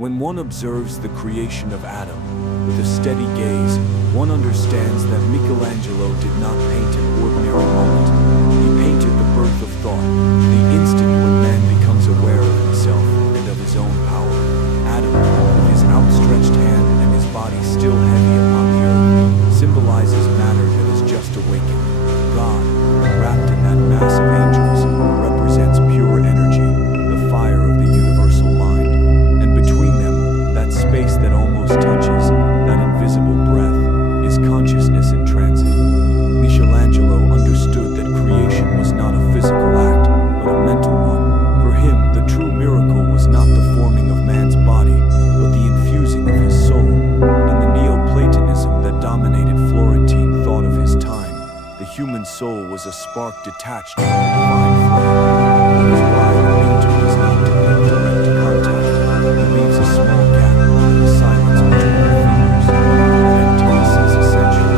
When one observes the creation of Adam with a steady gaze, one understands that Michelangelo did not paint an ordinary moment. He painted the birth of thought, the instant when man becomes aware of himself and of his own power. Adam, with his outstretched hand and his body still heavy upon the earth, symbolizes matter that has just awakened. God, wrapped in that mass of angels, represents pure energy, the fire of the universal mind. And between them, that space that almost touches, that invisible breath, is consciousness in transit. Michelangelo understood that creation was not a physical act, but a mental one. For him, the true miracle was not the forming of man's body, but the infusing of his soul. In the Neoplatonism that dominated Florentine thought of his time, the human soul was a spark detached from the divine flame. That is why the painter does not depict direct contact. He leaves a small gap, the silence between the fingers. That emptiness is essential,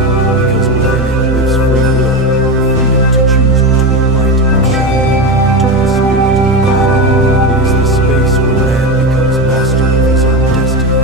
because within it lives free will, the freedom to choose between light and shadow, between the spirit and the matter. It is the space where man becomes master of his own destiny.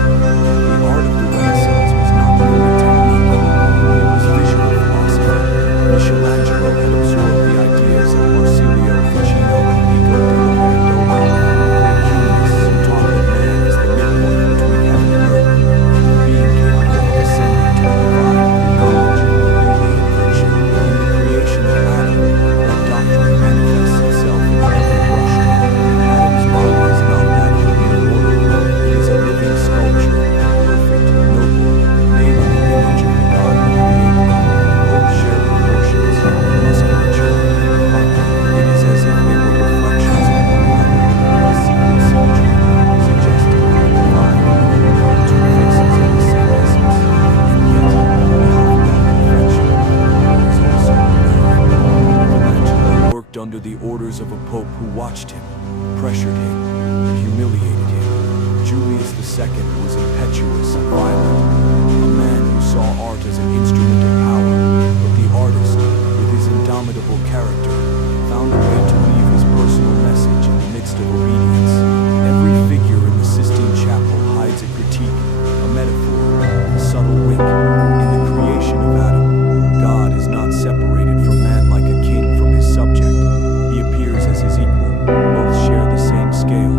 The art of the Renaissance was not merely technique, it was visual philosophy. Michelangelo had absorbed the ideas of Marsilio Ficino and Pico della Mirandola, great humanists who taught that man is the midpoint between heaven and earth, a being capable of ascending to the divine knowledge, beauty, and virtue. In the creation of Adam, that doctrine manifests itself in every brushstroke. Adam's body is not that of a mere mortal, it is a living sculpture, perfect, noble, made in the image of the God who created it. Both share proportions, musculature, and heart. It is as if they were reflections of one another, a secret symmetry, suggesting the divine and the two faces of the same essence. And yet, behind that perfection, there is also another. Michelangelo worked under the orders of a pope who watched him, pressured him, and humiliated him. Julius II was impetuous and violent, a man who saw art as an instrument of power, but the artist, with his indomitable character, found a way to leave his personal message in the midst of obedience. Every figure in the Sistine Chapel hides a critique, a metaphor, a subtle wink. In the creation of Adam, God is not separated from man like a king from his subject. He appears as his equal. Both share the same scale,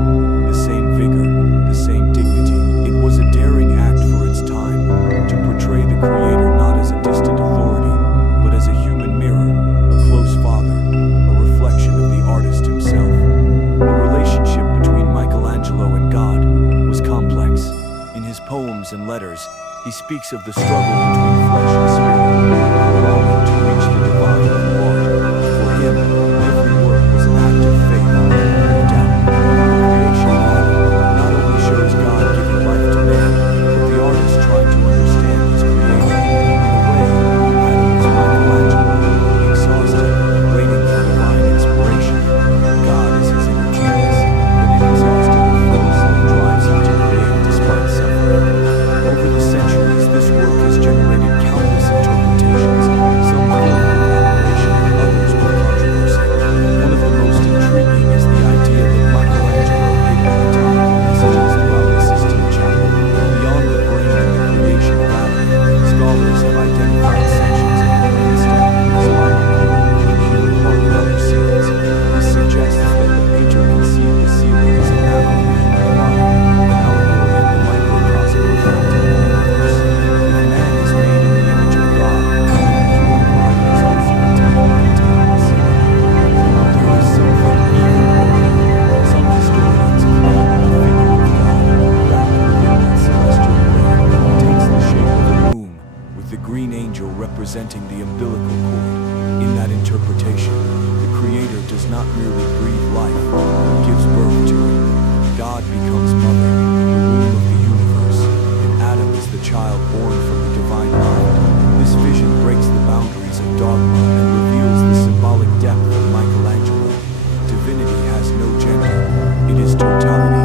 the same vigor, the same dignity. It was a daring act for its time, to portray the Creator not as a distant authority, but as a human mirror, a close father, a reflection of the artist himself. The relationship between Michelangelo and God was complex. In his poems and letters, he speaks of the struggle between flesh and spirit, the longing to reach the divine through art. For him, every work was an act of faith, no doubt. The creation of Adam not only shows God giving life to man, but the artist trying to understand his creator. In a way, Adam is Michelangelo, exhausted, waiting for divine inspiration. God is his inner genius, but inexhaustible force that drives him to create despite suffering. Over the centuries, this work has generated countless interpretations, some filled with admiration and others with controversy. One of the most intriguing is the idea that Michelangelo hid anatomical messages throughout the Sistine Chapel. Beyond the brain and the creation of Adam, scholars have identified sections of the brainstem, spinal cord, and human heart and other scenes. This suggests that the painter conceived the ceiling as a map of the human mind, an allegory of the microcosm reflecting the universe. If man is made in the image of God, then the human body is also a temple containing the ceiling. There is something even more. Some historians have named the figure of God, wrapped within that celestial veil, takes the shape of a moon, with the green angel representing the umbilical cord. In that interpretation, the Creator does not merely breathe life, but gives birth to it. God becomes mother, the womb of the universe, and Adam is the child born from the divine mind. This vision breaks the boundaries of dogma and reveals the symbolic depth of Michelangelo. Divinity has no gender, it is totality.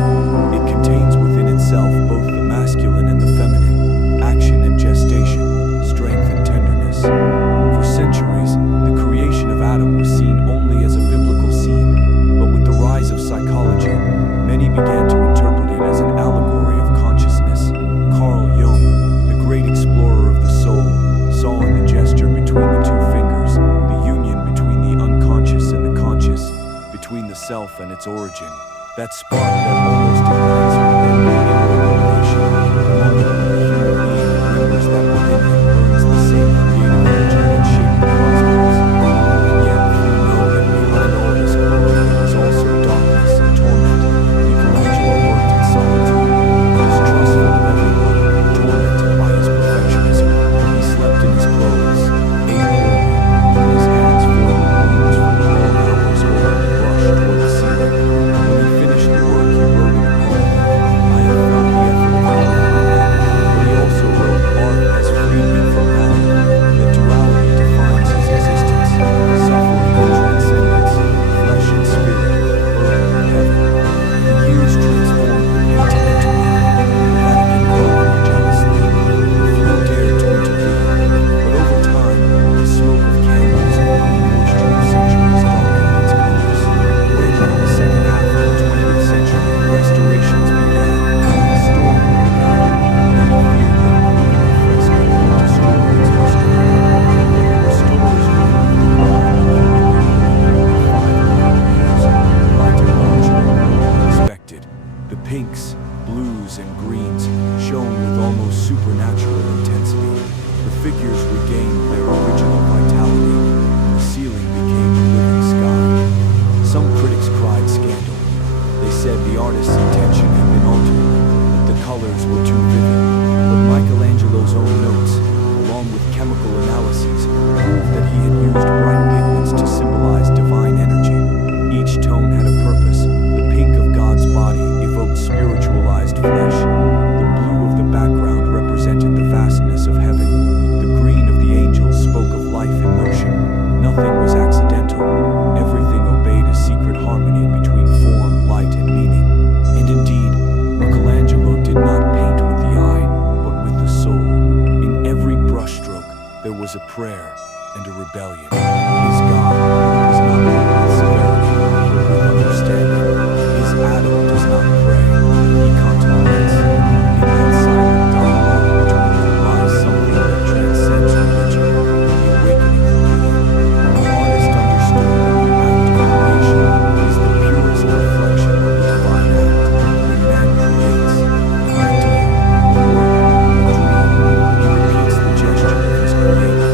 It contains within itself both the masculine and the feminine, action and gestation, strength and tenderness. For centuries, its origin. That spark that almost ignites within the illumination, the moment when the human being remembers that within him burns the same creative energy that shaped the cosmos. And yet, we know that behind all this glory there was also darkness and torment. Michelangelo worked in solitude, distrustful of everyone, tormented by his perfectionism. He slept in his clothes, ate poorly, and his hands filled with wounds from the long hours holding the brush toward the ceiling. When he finished the work, he wrote in a poem, "I have felt the effort of God behind it," but he also wrote, "Art has freed me from matter." The duality defines his existence, suffering and transcendence, flesh and spirit, earth and heaven. The years transformed the painting into meaning. The Vatican guarded it jealously. Few dared to intervene, but over time, the smoke of candles and the moisture of centuries darkened its colors. When, in the second half of the 20th century, restorations began, the storm broke out. Many feared that moving the fresco would destroy its luster. When the restorers removed the blind, nearly 500 years, light emerged where no one expected. The pinks, blues, and greens shone with almost supernatural intensity. The figures regained their original vitality, and the ceiling became a living sky. Some critics cried scandal. They said the artist's intention had been altered, that the colors were too vivid. But Michelangelo's own notes, along with chemical analyses, proved that he had used bright pigments to symbolize divine energy. Each tone had a purpose. The pink of God's body evoked spiritualized flesh. The blue of the background represented the vastness of heaven. The green of the angels spoke of life in motion. Nothing was accidental. Everything obeyed a secret harmony between form, light, and meaning. And indeed, Michelangelo did not paint with the eye, but with the soul. In every brushstroke, there was a prayer and a rebellion. His God does not work with severity, but with understanding. His Adam does not pray, he contemplates. In that silent dialogue between them lies something that transcends religion, the awakening of being. The artist understood that the act of creation is the purest reflection of the divine act. When man creates an idea, a word, a dream, he repeats the gesture of his creator.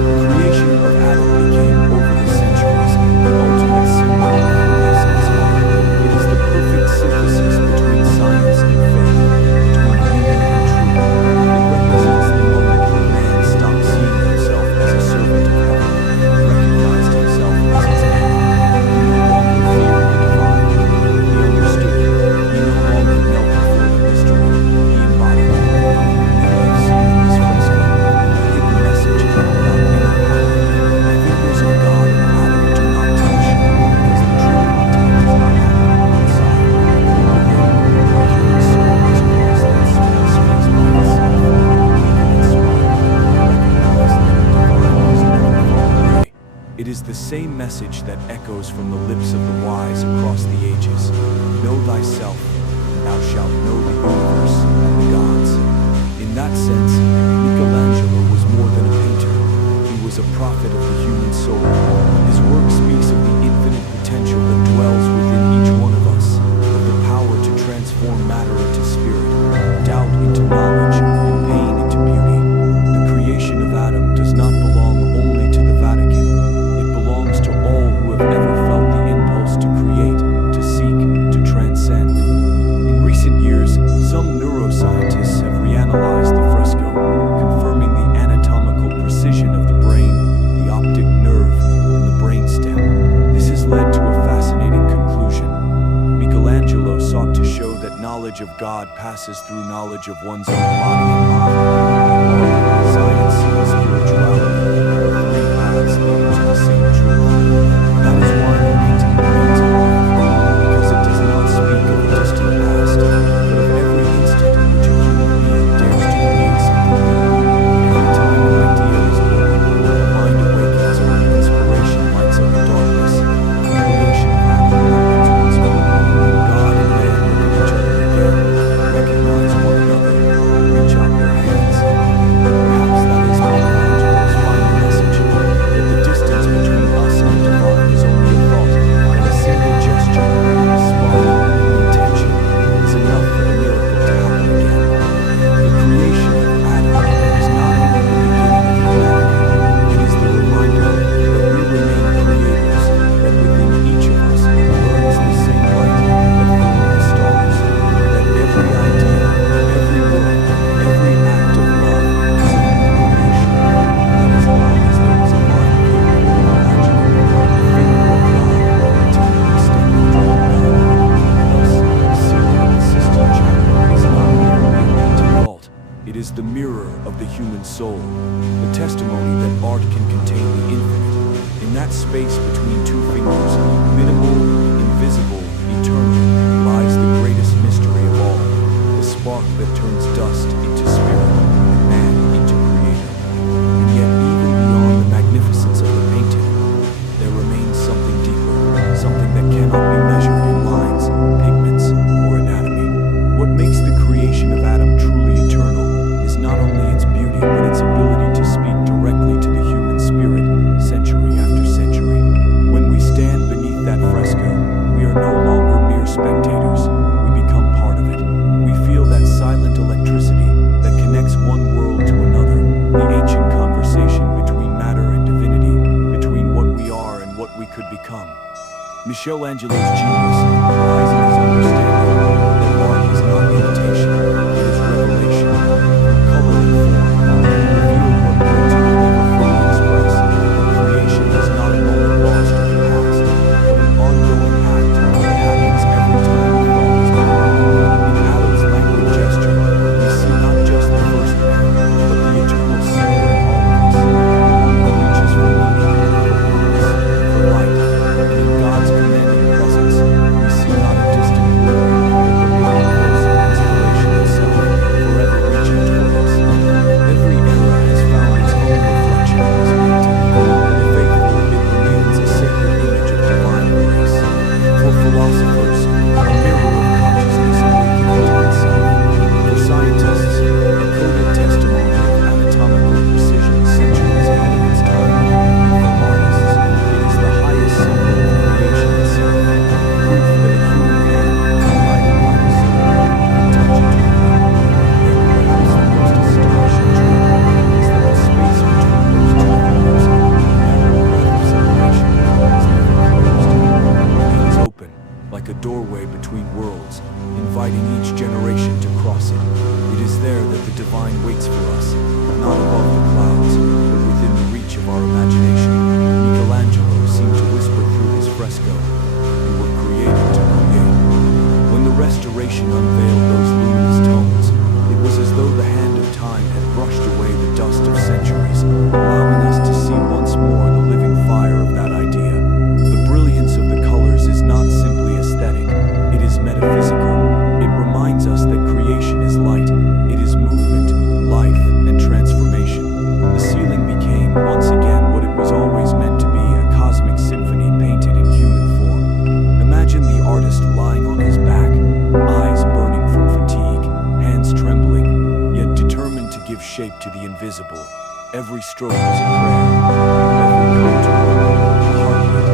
The creation of Adam became, over the centuries, the ultimate symbol of Renaissance art. It is the perfect synthesis between science and faith, between beauty and truth. It represents the moment when man stopped seeing himself as a servant of heaven and recognized himself as its end. He no longer feared the divine. He understood it. He no longer knelt before the mystery. He embodied it. You may have seen in this fresco a hidden message about inner power. The fingers of God and Adam do not touch, because the true contact is not happening inside. Within, the human soul must cross that small space by itself, weak and inspired, recognize that the divine was never far away. It is the same message that echoes from the lips of the wise across the ages. Know thyself, and thou shalt know the universe and the gods. In that sense, Michelangelo was more than a painter. He was a prophet of the human soul. His work speaks of the infinite potential that dwells within each one of us, of the power to transform matter into spirit, doubt into knowledge, and pain into beauty. The creation of Adam does not belong only to the Vatican. It belongs to all who have ever felt the impulse to create, to seek, to transcend. In recent years, some neuroscientists have reanalyzed the fresco, confirming the anatomical precision of the brain, the optic nerve, and the brainstem. This has led to a fascinating conclusion. Michelangelo sought to show that knowledge of God passes through knowledge of one's own body and mind. Art, science, and spirituality are three paths leading to the same truth. That is why the painting remains alive, because it does not speak of a distant past, but of every instant in which a human being dares to create something new. Every time an idea is born, the mind awakens or an inspiration lights up the darkness. The creation of Adam happens once more. God and man look at each other again, recognize one another, reach out their hands. is the mirror of the human soul, the testimony that art can contain the infinite. In that space between two fingers, minimal, invisible, eternal, lies the greatest mystery of all, the spark that turns dust into spirit and man into creator. And yet, even beyond the magnificence of the painting, there remains something deeper, something that cannot be measured in lines, pigments, or anatomy. What makes the creation of Adam truly eternal is not only its beauty, but its ability to speak directly to the human spirit, century after century. When we stand beneath that fresco, we are no longer mere spectators. We become part of it. We feel that silent electricity that connects one world to another, the ancient conversation between matter and divinity, between what we are and what we could become. Michelangelo's genius lies in his understanding that art is not imitation, it is revelation. Through color and form, he revealed what words could never fully express. That creation is not a moment lost in the past, but an ongoing act that happens every time a thought is born. In Adam's languid gesture, we see not just the first man, but the eternal seeker in all of us, the one who reaches for meaning, for purpose, for light. And in God's commanding presence, we see not a distant word, but the living voice of inspiration itself, forever reaching toward us. Every era has found its own reflection in this painting. The faithful, it remains a sacred image of divine grace. For philosophers, a mirror of consciousness awakening to itself. For scientists, a coded testimony of anatomical precision centuries ahead of its time. And for artists, it is the highest symbol of creation itself, proof that a human hand, guided by the soul, can touch eternity. Yet perhaps the most astonishing truth is that the space between those two fingers, the narrow gulf of separation, is never closed. It remains open, like a doorway between worlds, inviting each generation to cross it. It is there that the divine waits for us, not above the clouds, but within the reach of our imagination. Michelangelo seemed to whisper through his fresco, "We were created to create." When the Restoration unveiled those luminous tones, it was as though the hand of time had brushed away the dust of centuries, allowing us to see once more the living fire of that idea. The brilliance of the colors is not simply aesthetic, it is metaphysical. It reminds us that creation is light, it is movement, life, and transformation. The ceiling became, once again, what it was always meant to be, a cosmic symphony painted in human form. Imagine the artist lying on his back, eyes burning from fatigue, hands trembling, yet determined to give shape to the invisible. Every stroke was a prayer, every contour, a heartbeat.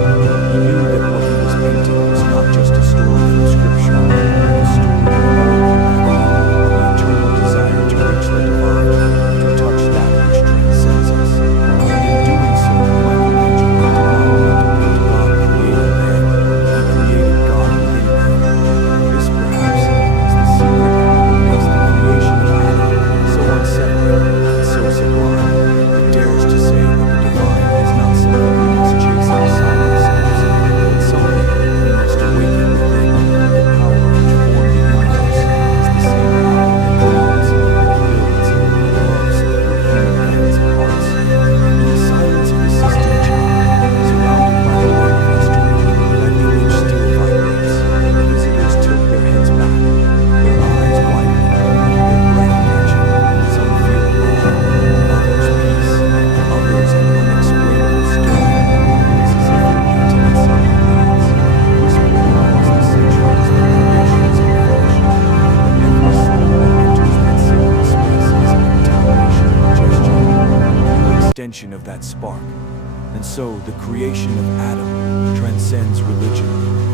He knew that what he was painting was not just a story from scripture, but a story of all humanity, the eternal desire to reach the divine, to touch that which transcends us. And in doing so, Michelangelo did not only depict God creating man, he created God within man. This, perhaps, is the secret that makes the creation of Adam so unsettling and so sublime. It dares to say that the divine is not something we must chase outside ourselves, but something we must awaken within. The power which formed the universe is the same power that dreams, that builds, that loves through human hands and hearts. In the silence of the Sistine Chapel, surrounded by the light of history, that image still vibrates. Visitors tilt their heads back, their eyes widen, their breath catching. Some feel awe, others peace, others an unexplainable stirring. It is as if the painting itself breathes, whispering across the centuries that creation is unfinished. But every soul that enters that sacred space is a continuation of gesture, an extension of that spark. And so, the creation of Adam transcends religion,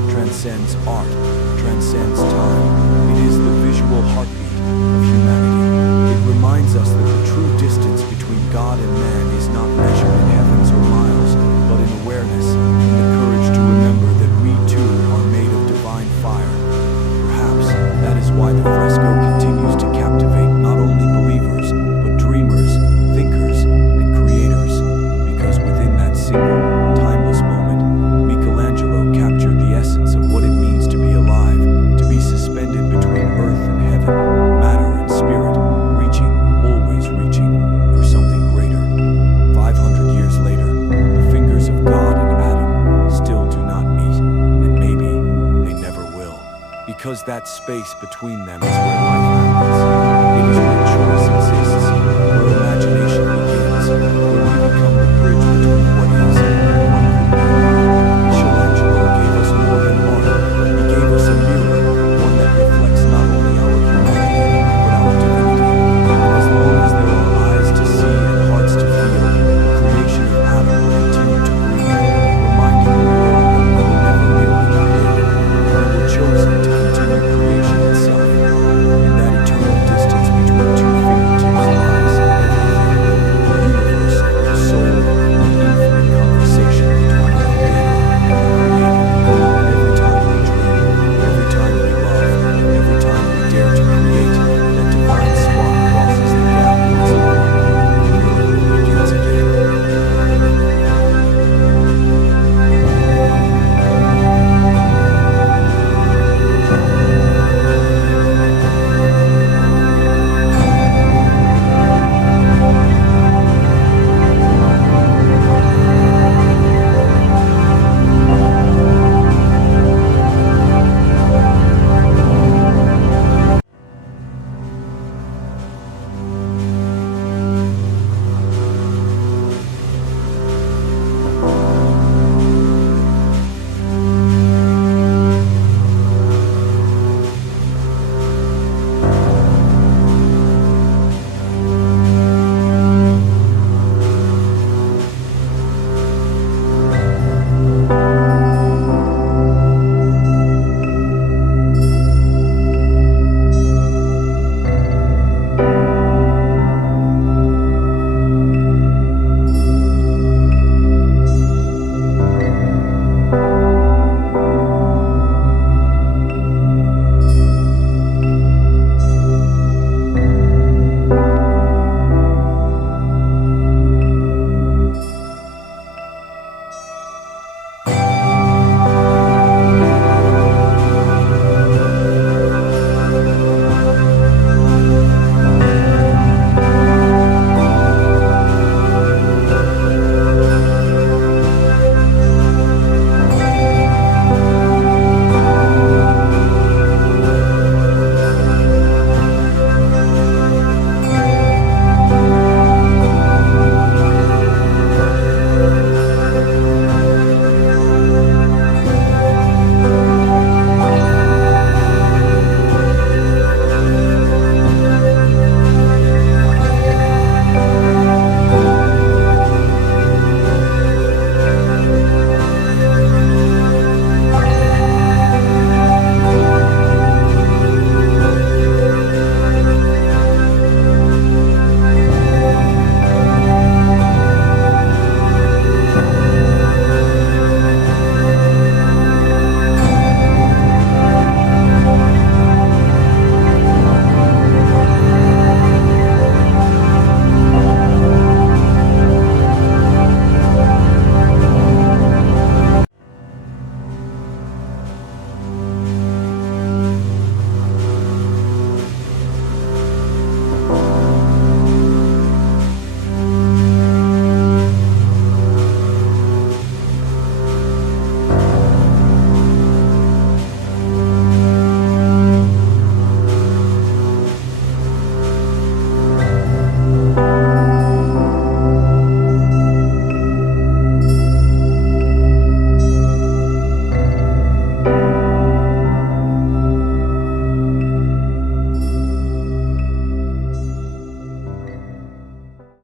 transcends art, transcends time. It is the visual heartbeat of humanity. It reminds us that the true distance between God and man is not measured in heavens or miles, but in awareness and the courage to remember that we too are made of divine fire. Perhaps that is why the fresco continues to captivate not only believers, but dreamers, thinkers, and creators, because within that single, timeless moment, Michelangelo captured the essence of what it means to be alive, to be suspended between earth and heaven. because that space between them is where life happens.